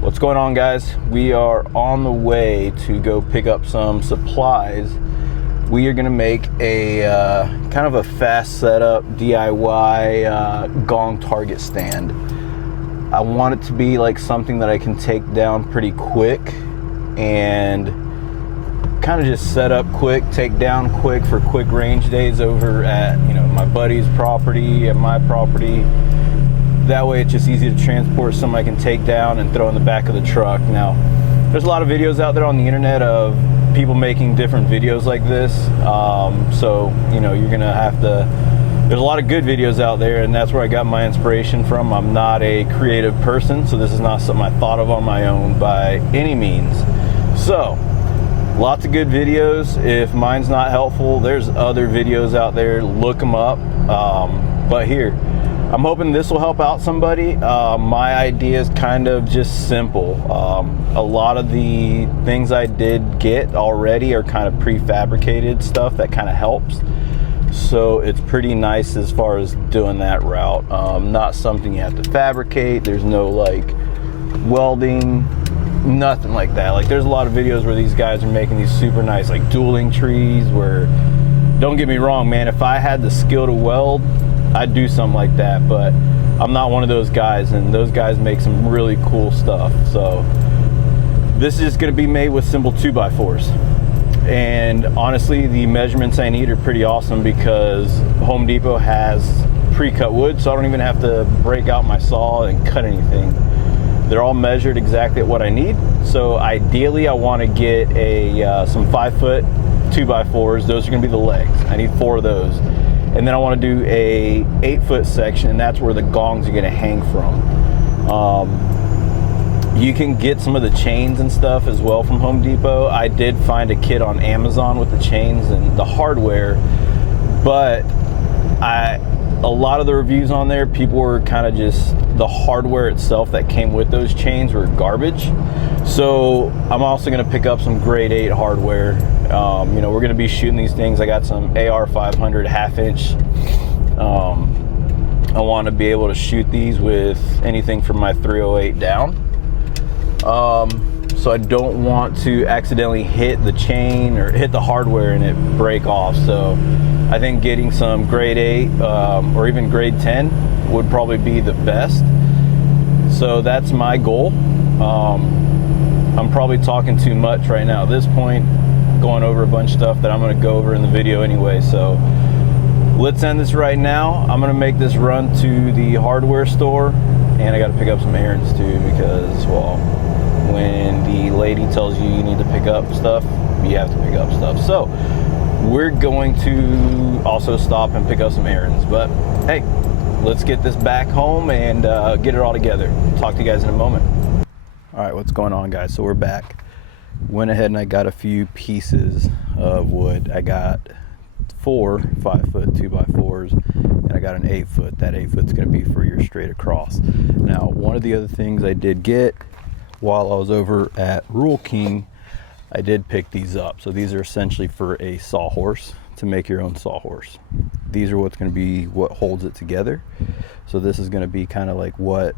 What's going on, guys? We are on the way to go pick up some supplies. We are gonna make a kind of a fast setup DIY gong target stand. I want it to be like something that I can take down pretty quick and kind of just set up quick, take down quick for quick range days over at my buddy's property, at my property. That way it's just easy to transport, something I can take down and throw in the back of the truck. Now, there's a lot of videos out there on the internet of people making different videos like this. So, you're gonna have to, there's a lot of good videos out there, and that's where I got my inspiration from. I'm not a creative person, so this is not something I thought of on my own by any means. So, lots of good videos. If mine's not helpful, there's other videos out there, look them up. But here, I'm hoping this will help out somebody. My idea is kind of just simple. A lot of the things I did get already are kind of prefabricated stuff that kind of helps. So it's pretty nice as far as doing that route. Not something you have to fabricate. There's no like welding, nothing like that. Like there's a lot of videos where these guys are making these super nice like dueling trees where, don't get me wrong, man, if I had the skill to weld, I'd do something like that, but I'm not one of those guys, and those guys make some really cool stuff. So this is going to be made with simple 2x4s, and honestly the measurements I need are pretty awesome because Home Depot has pre-cut wood, so I don't even have to break out my saw and cut anything. They're all measured exactly at what I need. So ideally I want to get some 5-foot 2x4s. Those are going to be the legs. I need 4 of those. And then I want to do a 8-foot section, and that's where the gongs are going to hang from. You can get some of the chains and stuff as well from Home Depot. I did find a kit on Amazon with the chains and the hardware, but a lot of the reviews on there, people were kind of just, the hardware itself that came with those chains were garbage. So I'm also going to pick up some grade 8 hardware. We're going to be shooting these things. I got some AR 500 half-inch. I want to be able to shoot these with anything from my 308 down. So I don't want to accidentally hit the chain or hit the hardware and it break off. So I think getting some grade 8 or even grade 10 would probably be the best. So that's my goal. I'm probably talking too much right now at this point, going over a bunch of stuff that I'm going to go over in the video anyway. So let's end this right now. I'm going to make this run to the hardware store, and I got to pick up some errands too, because, well, when the lady tells you you need to pick up stuff, you have to pick up stuff. So we're going to also stop and pick up some errands, but hey, let's get this back home and get it all together. Talk to you guys in a moment. All right, what's going on, guys? So we're back. Went ahead and I got a few pieces of wood. I got 4 5-foot 2x4s, and I got an 8-foot. That 8-foot's going to be for your straight across. Now, one of the other things I did get while I was over at Rural King, I did pick these up. So these are essentially for a Sawhorse, to make your own Sawhorse. These are what's going to be what holds it together. So this is going to be kind of like what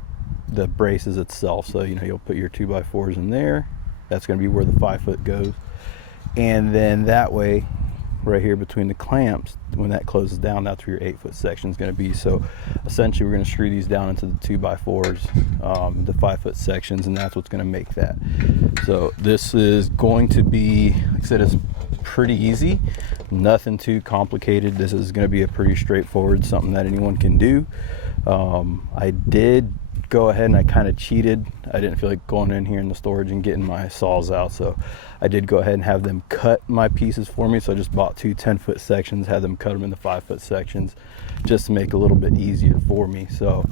the braces itself. So you'll put your 2x4s in there. That's going to be where the 5-foot goes, and then that way right here between the clamps, when that closes down, that's where your 8-foot section is going to be. So essentially we're going to screw these down into the 2x4s, the 5-foot sections, and that's what's going to make that. So this is going to be, like I said, it's pretty easy, nothing too complicated. This is going to be a pretty straightforward, something that anyone can do. I did go ahead and I kind of cheated. I didn't feel like going in here in the storage and getting my saws out, so I did go ahead and have them cut my pieces for me. So I just bought 2 10-foot sections, had them cut them into 5-foot sections, just to make it a little bit easier for me. So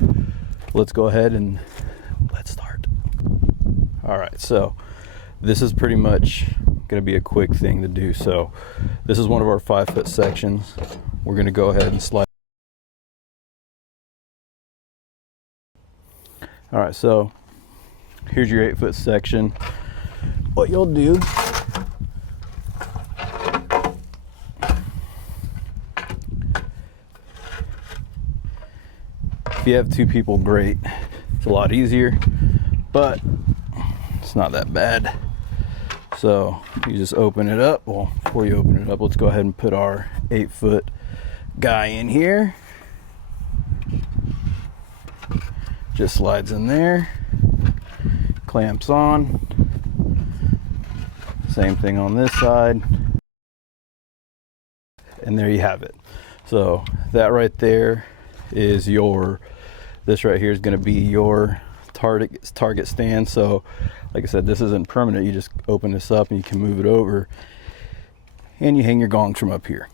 let's go ahead and let's start. All right, so this is pretty much going to be a quick thing to do. So this is one of our 5-foot sections. We're going to go ahead and slide. All right, so here's your 8-foot section. What you'll do, if you have 2 people, great. It's a lot easier, but it's not that bad. So you just open it up. Well, before you open it up, let's go ahead and put our 8-foot guy in here. Just slides in there, clamps on. Same thing on this side. And there you have it. So that right there is this right here is going to be your target stand. So like I said, this isn't permanent. You just open this up and you can move it over and you hang your gongs from up here.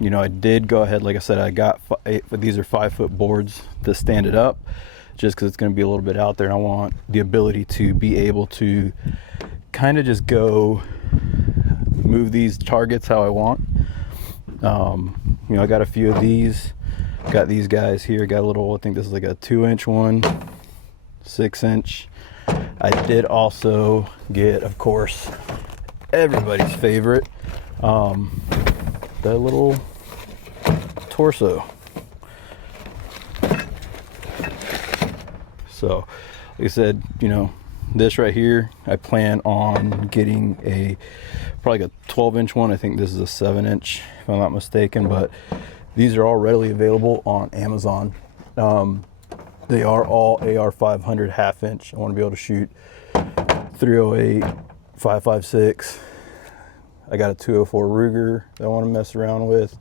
You know, I did go ahead, like I said, I got these are 5-foot boards to stand it up, just because it's going to be a little bit out there, and I want the ability to be able to kind of just go move these targets how I want. You know, I got a few of these. Got these guys here. Got a little, I think this is like a 2-inch one, 6-inch. I did also get, of course, everybody's favorite, the little torso. So like I said, you know, this right here, I plan on getting probably a 12-inch one. I think this is a 7-inch if I'm not mistaken, but these are all readily available on Amazon. They are all AR 500 half-inch. I want to be able to shoot 308, 5.56. I got a 204 Ruger that I want to mess around with.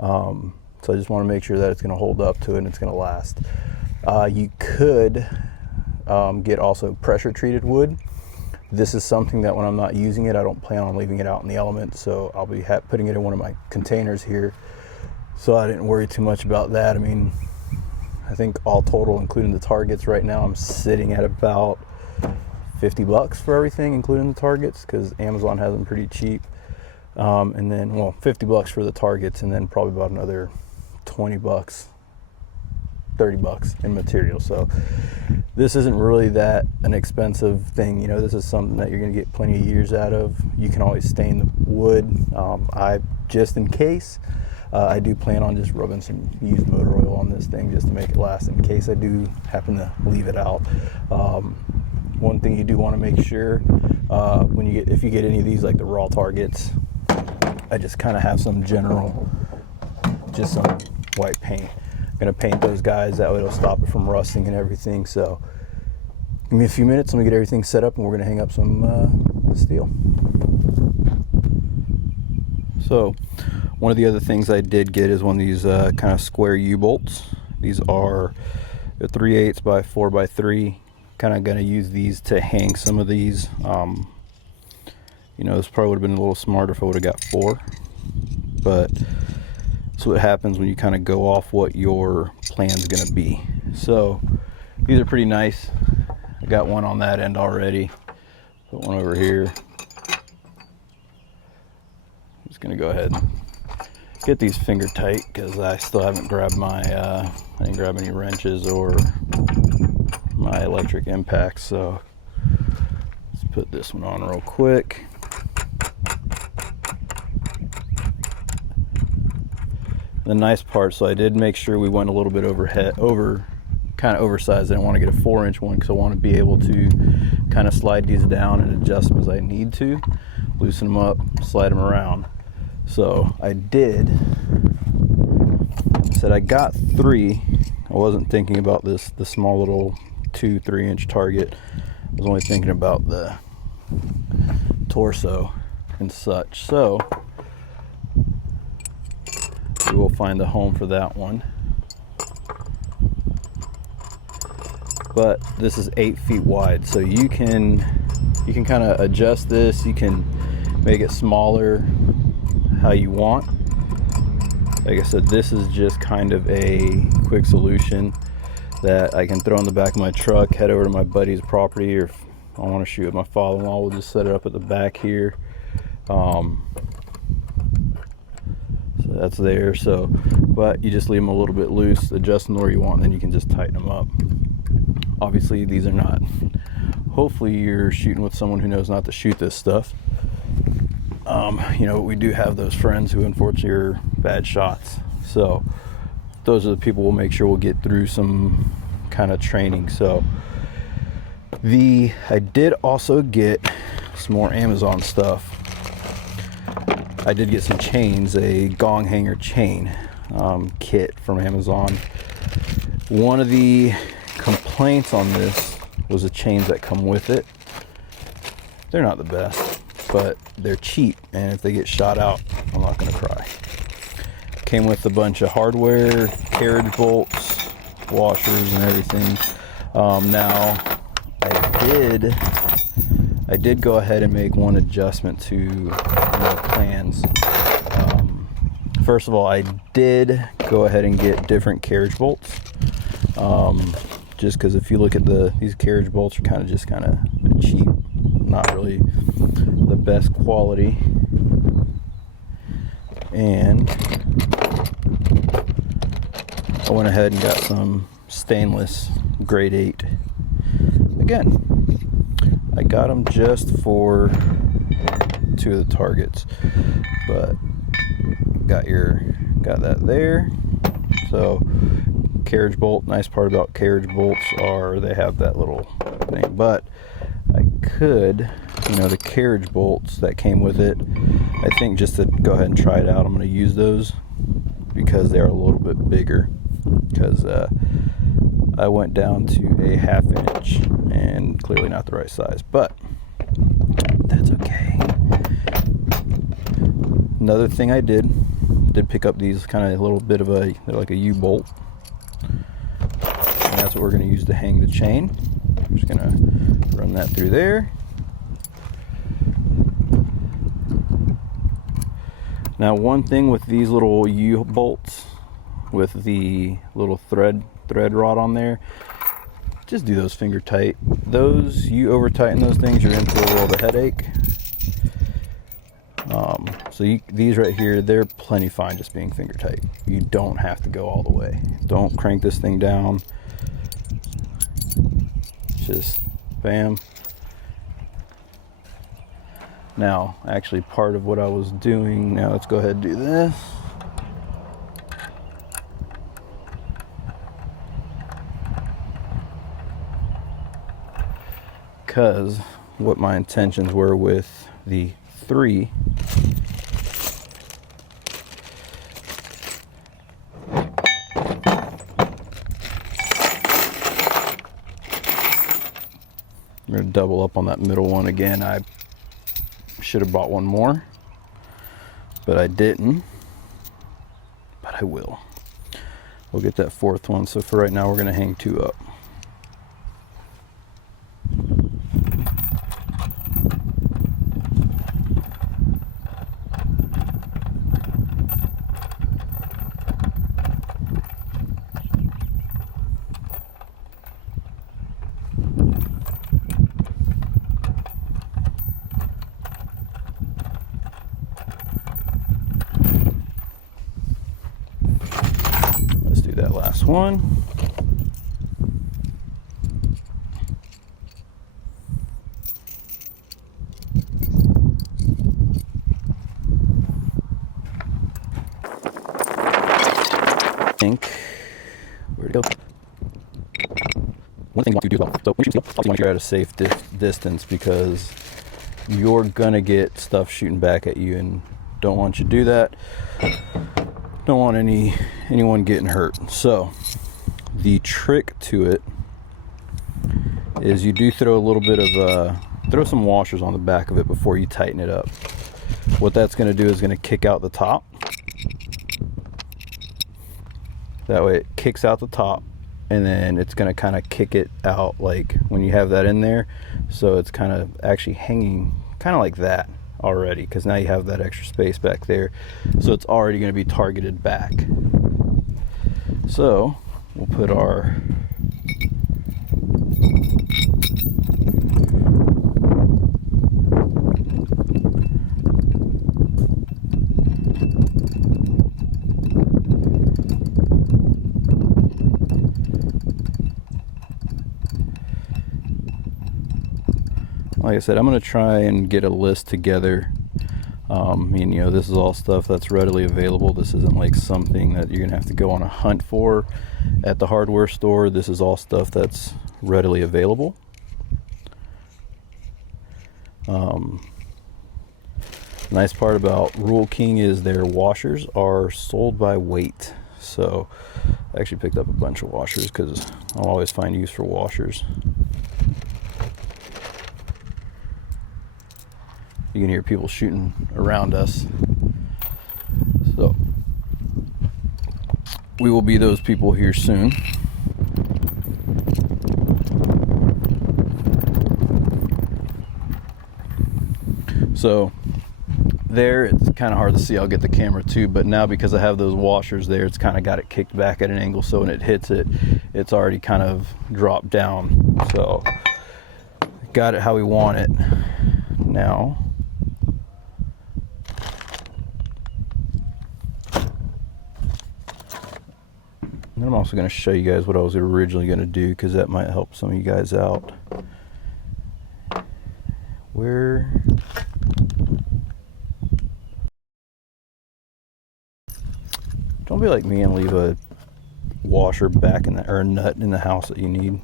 So I just want to make sure that it's going to hold up to it and it's going to last. You could get also pressure treated wood. This is something that when I'm not using it, I don't plan on leaving it out in the elements. So I'll be putting it in one of my containers here. So I didn't worry too much about that. I mean, I think all total, including the targets right now, I'm sitting at about $50 for everything, including the targets, because Amazon has them pretty cheap. And then, well, $50 for the targets, and then probably about another $20, $30 in material. So this isn't really that an expensive thing. You know, this is something that you're going to get plenty of years out of. You can always stain the wood. Just in case, I do plan on just rubbing some used motor oil on this thing just to make it last in case I do happen to leave it out. One thing you do want to make sure if you get any of these, like the raw targets, I just kind of have some some white paint. I'm gonna paint those guys, that way it'll stop it from rusting and everything. So give me a few minutes, let me get everything set up and we're gonna hang up some steel. So one of the other things I did get is one of these kind of square U-bolts. These are 3/8 by 4x3. Kind of gonna use these to hang some of these. You know, this probably would have been a little smarter if I would have got 4, but that's what happens when you kind of go off what your plan's gonna be. So these are pretty nice. I got one on that end already. Put one over here. Just gonna go ahead and get these finger tight because I still haven't grabbed my I didn't grab any wrenches or my electric impacts. So let's put this one on real quick. The nice part, so I did make sure we went a little bit kind of oversized. I didn't want to get a 4-inch one because I want to be able to kind of slide these down and adjust them as I need to, loosen them up, slide them around. So I said I got 3. I wasn't thinking about the small little 2-3-inch target. I was only thinking about the torso and such. So we will find a home for that one. But this is 8 feet wide, so you can kind of adjust this. You can make it smaller how you want. Like I said, this is just kind of a quick solution that I can throw in the back of my truck, head over to my buddy's property, or if I want to shoot with my father-in-law, we'll just set it up at the back here. So that's there. So, but you just leave them a little bit loose, adjust them where you want, and then you can just tighten them up. Obviously, these are not. Hopefully, you're shooting with someone who knows not to shoot this stuff. You know, we do have those friends who unfortunately are bad shots. So those are the people we'll make sure we'll get through some kind of training. So I did also get some more Amazon stuff. I did get some chains, a gong hanger chain kit from Amazon. One of the complaints on this was the chains that come with it. They're not the best, but they're cheap, and if they get shot out, I'm not gonna cry. Came with a bunch of hardware, carriage bolts, washers, and everything. Now, I did go ahead and make one adjustment to my plans. First of all, I did go ahead and get different carriage bolts. Just because if you look at these carriage bolts are kind of cheap, not really the best quality. And I went ahead and got some stainless grade 8. Again, I got them just for 2 of the targets, but got that there. So carriage bolt, nice part about carriage bolts are they have that little thing, but I could, the carriage bolts that came with it, I think just to go ahead and try it out, I'm going to use those because they're a little bit bigger, because I went down to a 1/2 inch and clearly not the right size, but that's okay. Another thing I did pick up these kind of little bit of they're like a U-bolt, and that's what we're going to use to hang the chain. I'm just going to run that through there. Now, one thing with these little U-bolts with the little thread rod on there, just do those finger tight. You over tighten those things, you're in for a world of headache. These right here, they're plenty fine just being finger tight. You don't have to go all the way. Don't crank this thing down. Just bam. Now, actually, part of what I was doing, now let's go ahead and do this. Because what my intentions were with the 3, I'm going to double up on that middle one again. I should have bought one more, but I didn't, but I will. We'll get that 4th one. So for right now, we're going to hang 2 up. That last one. I think where'd it go? One thing you want to do as well. So when you shoot steel, you want to get at a safe distance, because you're gonna get stuff shooting back at you, and don't want you to do that. Don't want anyone getting hurt. So the trick to it is you do throw a little bit of throw some washers on the back of it before you tighten it up. What that's going to do is going to kick out the top. That way it kicks out the top, and then it's going to kind of kick it out like when you have that in there, so it's kind of actually hanging kind of like that already, because now you have that extra space back there, so it's already going to be targeted back. So we'll put our like I said, I'm going to try and get a list together. This is all stuff that's readily available. This isn't like something that you're going to have to go on a hunt for at the hardware store. This is all stuff that's readily available. Nice part about Rural King is their washers are sold by weight. So I actually picked up a bunch of washers because I'll always find use for washers. You can hear people shooting around us. So we will be those people here soon. So there, it's kind of hard to see. I'll get the camera too, but now because I have those washers there, it's kind of got it kicked back at an angle, so when it hits it, it's already kind of dropped down. So got it how we want it. Now and I'm also going to show you guys what I was originally going to do, because that might help some of you guys out. Don't be like me and leave a washer back in the, or a nut in the house that you need.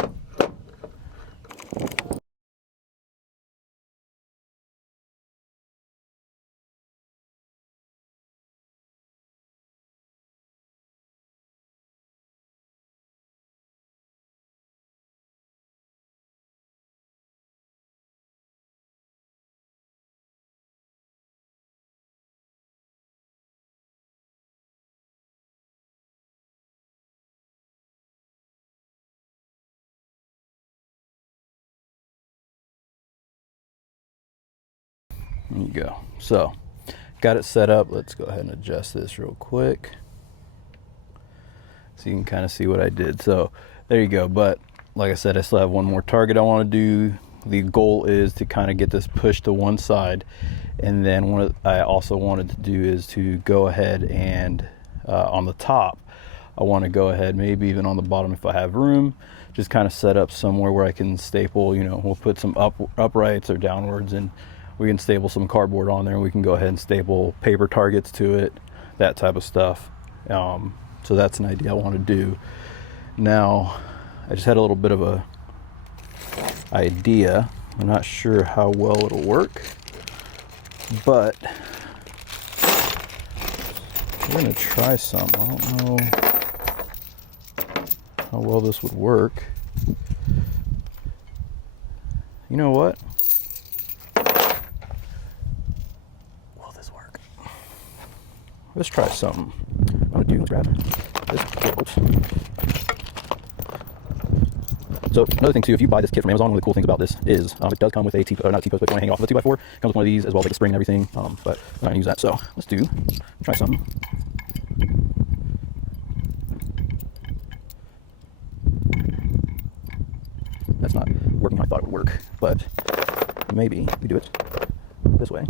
There you go. So got it set up. Let's go ahead and adjust this real quick so you can kind of see what I did. So there you go. But like I said, I still have one more target I want to do. The goal is to kind of get this pushed to one side, and then what I also wanted to do is to go ahead and on the top, I want to go ahead, maybe even on the bottom if I have room, just kind of set up somewhere where I can staple, you know, we'll put some uprights or downwards, and we can staple some cardboard on there, and we can go ahead and staple paper targets to it, that type of stuff. So that's an idea I want to do. Now, I just had a little bit of a idea. I'm not sure how well it'll work, but we're gonna try some. I don't know how well this would work. You know what? Will this work? Let's try something. I'm gonna do, grab this kit. Oops. So another thing too, if you buy this kit from Amazon, one of the cool things about this is it does come with a T-post, not a T-post, but if you want to hang off of a 2x4, it comes with one of these as well as like a spring and everything. But I'm not gonna use that. So let's try something. That's not working how I thought it would work, but maybe we do it this way.